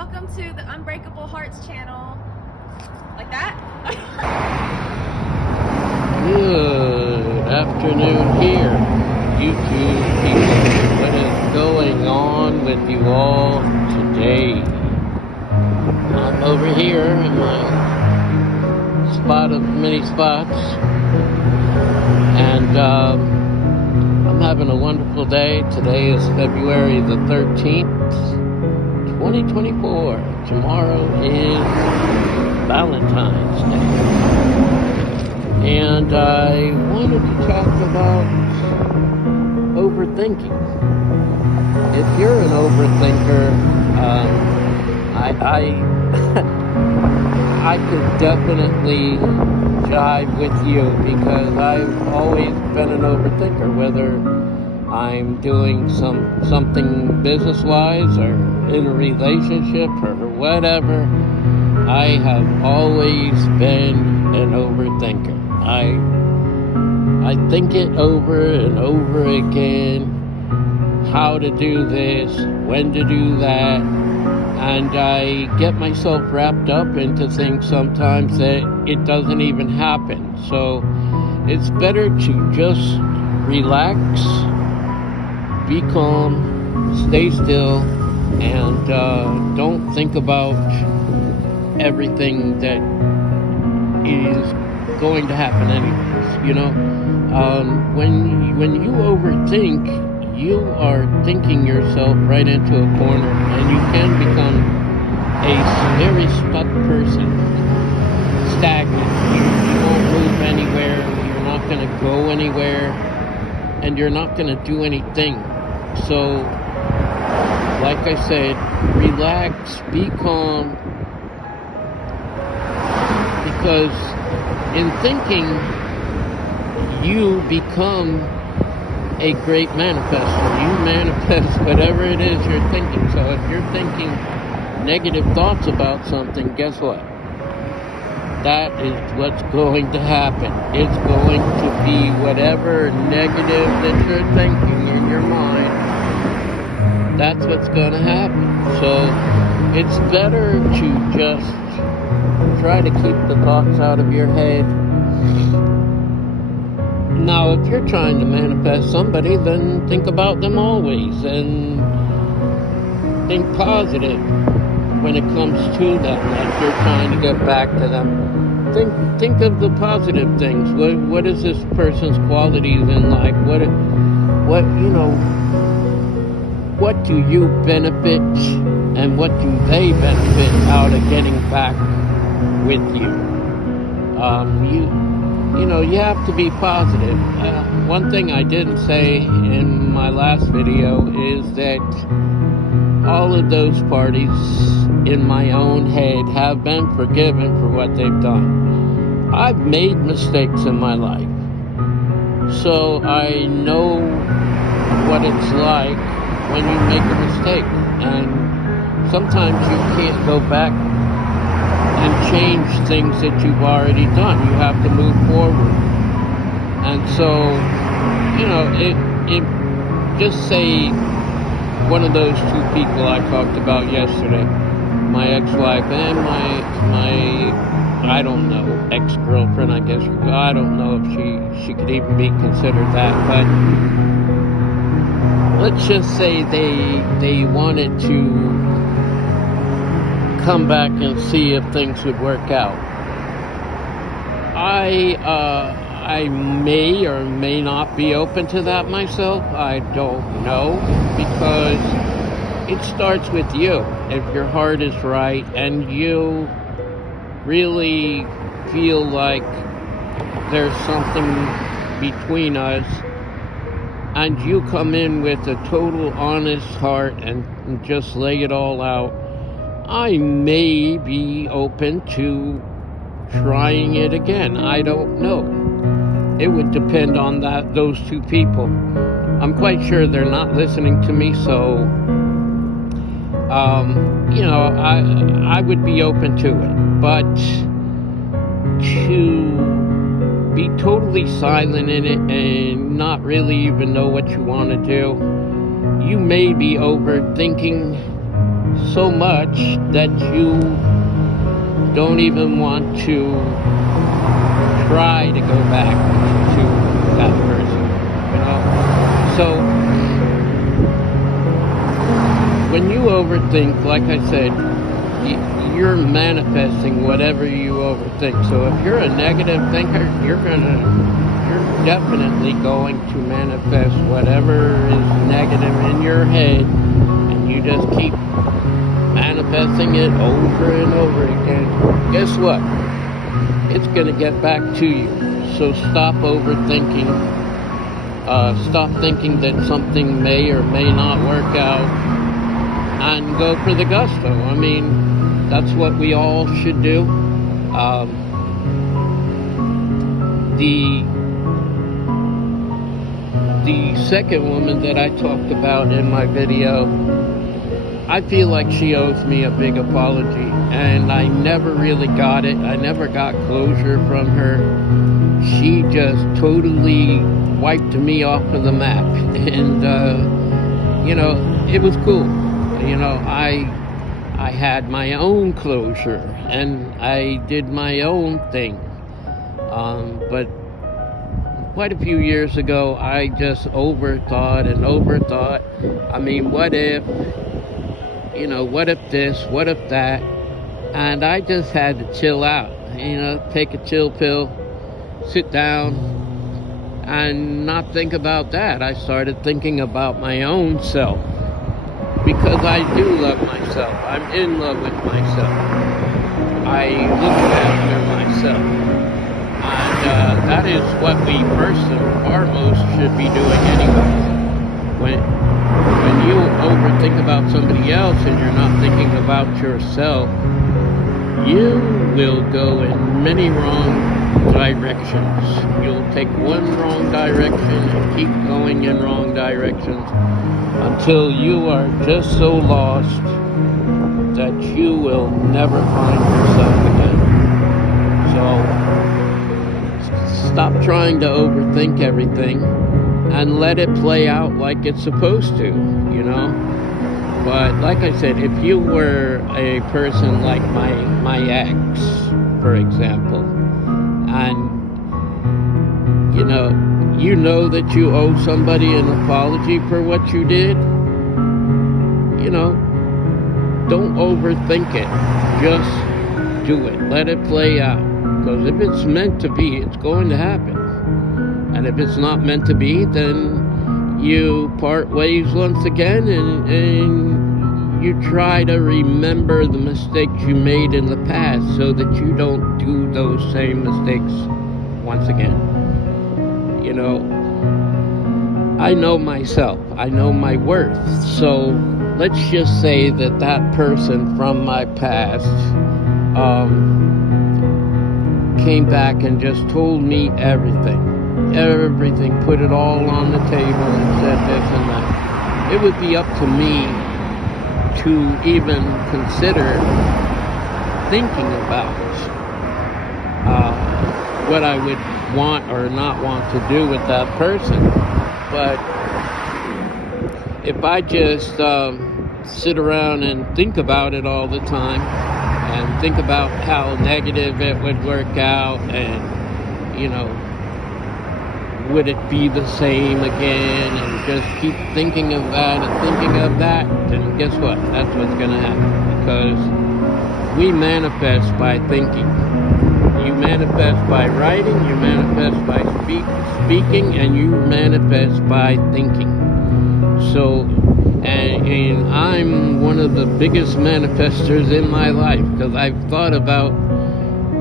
welcome to the Unbreakable Hearts channel. Like that? Good afternoon here, YouTube people. What is going on with you all today? I'm over here in my spot of many spots, and I'm having a wonderful day. Today is February the 13th, 2024. Tomorrow is Valentine's Day. And I wanted to talk about overthinking. If you're an overthinker, I could definitely jive with you, because I've always been an overthinker, whether I'm doing something business-wise or in a relationship or whatever. I have always been an overthinker. I think it over and over again, how to do this, when to do that, and I get myself wrapped up into things sometimes that it doesn't even happen. So it's better to just relax, be calm, stay still, and don't think about everything that is going to happen anyways. You know, when you overthink, you are thinking yourself right into a corner, and you can become a very stuck person, stagnant. You won't move anywhere, you're not going to go anywhere, and you're not going to do anything. So, like I said, relax, be calm, because in thinking, you become a great manifester. You manifest whatever it is you're thinking. So if you're thinking negative thoughts about something, guess what? That is what's going to happen. It's going to be whatever negative that you're thinking in your mind. That's what's going to happen. So it's better to just try to keep the thoughts out of your head. Now, if you're trying to manifest somebody, then think about them always, and think positive when it comes to them, like you're trying to get back to them. Think of the positive things. What is this person's qualities in life? What do you benefit, and what do they benefit out of getting back with you? You have to be positive. One thing I didn't say in my last video is that all of those parties in my own head have been forgiven for what they've done. I've made mistakes in my life, so I know what it's like when you make a mistake, and sometimes you can't go back and change things that you've already done. You have to move forward. And so, it just say one of those two people I talked about yesterday, my ex-wife and my I don't know, ex-girlfriend, I guess. I don't know if she could even be considered that, but let's just say they wanted to come back and see if things would work out. I may or may not be open to that myself. I don't know, because it starts with you. If your heart is right and you really feel like there's something between us, and you come in with a total honest heart and just lay it all out, I may be open to trying it again. I don't know. It would depend on those two people. I'm quite sure they're not listening to me, so I would be open to it. But to be totally silent in it and not really even know what you want to do, you may be overthinking so much that you don't even want to try to go back to that person, So when you overthink, like I said, you're manifesting whatever you overthink. So if you're a negative thinker, you're definitely going to manifest whatever is negative in your head, and you just keep manifesting it over and over again. Guess what? It's going to get back to you. So stop overthinking. Stop thinking that something may or may not work out, and go for the gusto. I mean, that's what we all should do. The second woman that I talked about in my video, I feel like she owes me a big apology, and I never really got it. I never got closure from her. She just totally wiped me off of the map, and it was cool. I had my own closure, and I did my own thing. But quite a few years ago, I just overthought. I mean, what if this, what if that? And I just had to chill out, take a chill pill, sit down, and not think about that. I started thinking about my own self, because I do love myself. I'm in love with myself. I look after myself. And that is what we first and foremost should be doing anyway. When you overthink about somebody else and you're not thinking about yourself, you will go in many wrong directions. You'll take one wrong direction and keep going in wrong directions until you are just so lost that you will never find yourself again. So stop trying to overthink everything and let it play out like it's supposed to, But like I said, if you were a person like my ex, for example, and you know that you owe somebody an apology for what you did, don't overthink it. Just do it. Let it play out. Because if it's meant to be, it's going to happen. And if it's not meant to be, then you part ways once again, and you try to remember the mistakes you made in the past so that you don't do those same mistakes once again. I know myself. I know my worth. So let's just say that person from my past came back and just told me everything, put it all on the table and said this and that. It would be up to me to even consider thinking about what I would want or not want to do with that person. But if I just sit around and think about it all the time, and think about how negative it would work out, and would it be the same again, and just keep thinking of that and thinking of that, then guess what? That's what's going to happen, because we manifest by thinking. You manifest by writing, you manifest by speaking, and you manifest by thinking. So, and I'm one of the biggest manifestors in my life, because I've thought about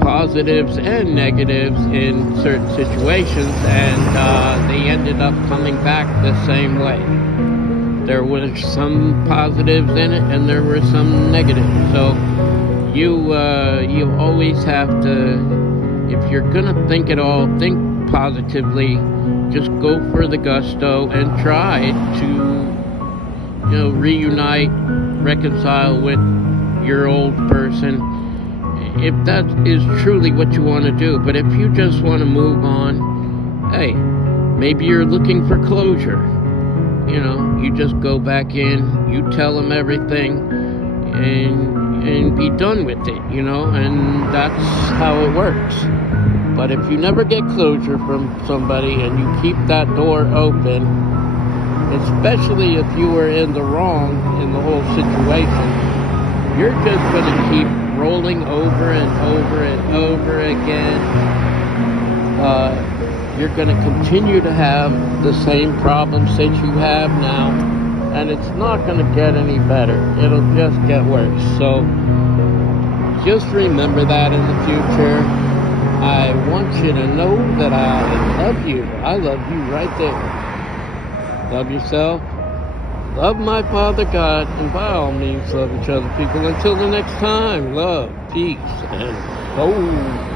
positives and negatives in certain situations, and they ended up coming back the same way. There were some positives in it, and there were some negatives. So you always have to, if you're gonna think at all, think positively. Just go for the gusto and try to reunite, reconcile with your old person, if that is truly what you want to do. But if you just want to move on, hey, maybe you're looking for closure. You just go back in, you tell them everything, and be done with it, and that's how it works. But if you never get closure from somebody and you keep that door open, especially if you were in the wrong in the whole situation, you're just going to keep rolling over and over and over again. You're going to continue to have the same problems that you have now, and it's not going to get any better. It'll just get worse. So just remember that in the future. I want you to know that I love you. I love you right there. Love yourself. Love my Father God, and by all means love each other, people. Until the next time, love, peace, and soul.